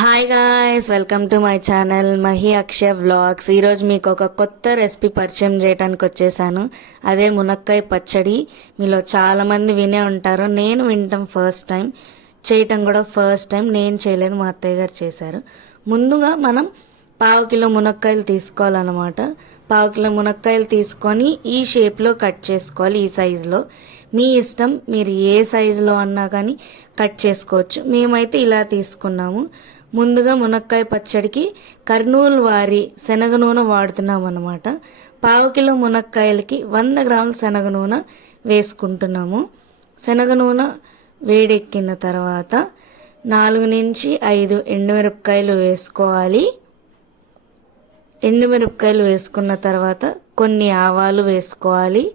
Hi guys, welcome to my channel Mahi Akshaya vlogs. ఈరోజు మీకు ఒక కొత్త రెసిపీ పరిచయం చేయడానికి వచ్చేసాను. అదే మునక్కాయ పచ్చడి. మీలో చాలామంది వినే ఉంటారు, నేను వినటం ఫస్ట్ టైం, చేయటం కూడా ఫస్ట్ టైం. నేను చేయలేదు, మా అత్తయ్య గారు చేశారు. ముందుగా మనం 1/2 కిలో మునక్కాయలు తీసుకోవాలన్నమాట. 1/2 కిలో మునక్కాయలు తీసుకొని ఈ షేప్లో కట్ చేసుకోవాలి, ఈ సైజులో. మీ ఇష్టం, మీరు ఏ సైజులో అన్నా కానీ కట్ చేసుకోవచ్చు. మేమైతే ఇలా తీసుకున్నాము. ముందుగా మునక్కాయ పచ్చడికి కర్నూలు వారి శనగ నూనె వాడుతున్నాం అన్నమాట. 1/2 కిలో మునక్కాయలకి 100 గ్రాముల శనగ నూనె వేసుకుంటున్నాము. శనగ నూనె వేడెక్కిన తర్వాత 4 నుంచి 5 ఎండుమిరపకాయలు వేసుకోవాలి. ఎండుమిరపకాయలు వేసుకున్న తర్వాత కొన్ని ఆవాలు వేసుకోవాలి.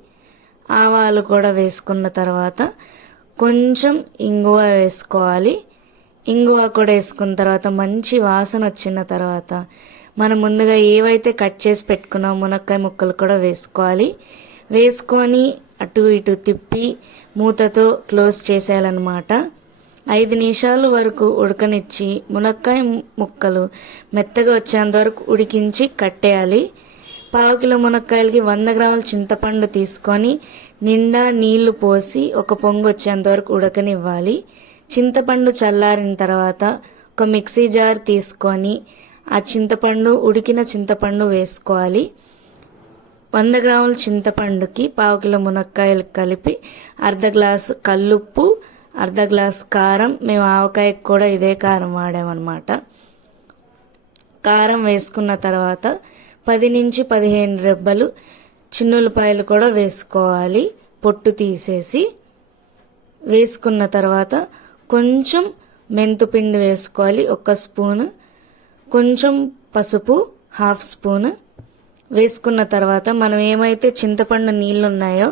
ఆవాలు కూడా వేసుకున్న తర్వాత కొంచెం ఇంగువ వేసుకోవాలి. ఇంగువ కూడా వేసుకున్న తర్వాత మంచి వాసన వచ్చిన తర్వాత మనం ముందుగా ఏవైతే కట్ చేసి పెట్టుకున్నామో మునక్కాయ ముక్కలు కూడా వేసుకోవాలి. వేసుకొని అటు ఇటు తిప్పి మూతతో క్లోజ్ చేసేయాలన్నమాట. 5 నిమిషాల వరకు ఉడకనిచ్చి మునక్కాయ ముక్కలు మెత్తగా వచ్చేంత వరకు ఉడికించి కట్టేయాలి. 1/2 కిలో మునక్కాయలకి 100 గ్రాముల చింతపండు తీసుకొని నిండా నీళ్లు పోసి ఒక పొంగు వచ్చేంత వరకు ఉడకనివ్వాలి. చింతపండు చల్లారిన తర్వాత ఒక మిక్సీ జార్ తీసుకొని ఆ చింతపండు, ఉడికిన చింతపండు వేసుకోవాలి. 100 గ్రాముల చింతపండుకి 1/2 కిలో మునక్కాయలు కలిపి 1/2 గ్లాసు కల్లుప్పు, 1/2 గ్లాసు కారం. మేము ఆవకాయకు కూడా ఇదే కారం వాడామన్నమాట. కారం వేసుకున్న తర్వాత 10 నుంచి 15 రెబ్బలు చిన్నులపాయలు కూడా వేసుకోవాలి, పొట్టు తీసేసి. వేసుకున్న తర్వాత కొంచెం మెంతుపిండి వేసుకోవాలి, 1 స్పూను. కొంచెం పసుపు 1/2 స్పూను వేసుకున్న తర్వాత మనం ఏమైతే చింతపండు నీళ్ళు ఉన్నాయో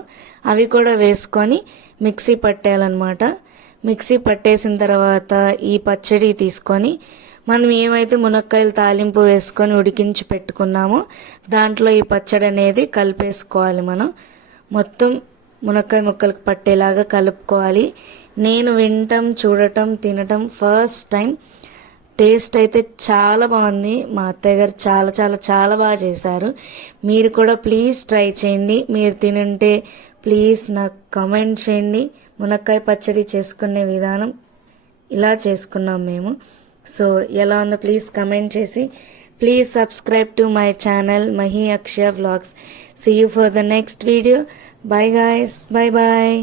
అవి కూడా వేసుకొని మిక్సీ పట్టేయాలన్నమాట. మిక్సీ పట్టేసిన తర్వాత ఈ పచ్చడి తీసుకొని మనం ఏమైతే మునక్కాయలు తాలింపు వేసుకొని ఉడికించి పెట్టుకున్నామో దాంట్లో ఈ పచ్చడి అనేది కలిపేసుకోవాలి. మనం మొత్తం మునక్కాయ ముక్కలకు పట్టేలాగా కలుపుకోవాలి. నేను వినటం, చూడటం, తినటం ఫస్ట్ టైం. టేస్ట్ అయితే చాలా బాగుంది. మా అత్తయ్య గారు చాలా చాలా చాలా బాగా చేశారు. మీరు కూడా ప్లీజ్ ట్రై చేయండి. మీరు తినుంటే ప్లీజ్ నాకు కామెంట్ చేయండి. మునక్కాయ పచ్చడి చేసుకునే విధానం ఇలా చేసుకున్నాం మేము. సో ఎలా ఉందో ప్లీజ్ కమెంట్ చేసి, please subscribe to my channel Mahi Akshaya vlogs. See you for the next video. Bye guys. Bye bye.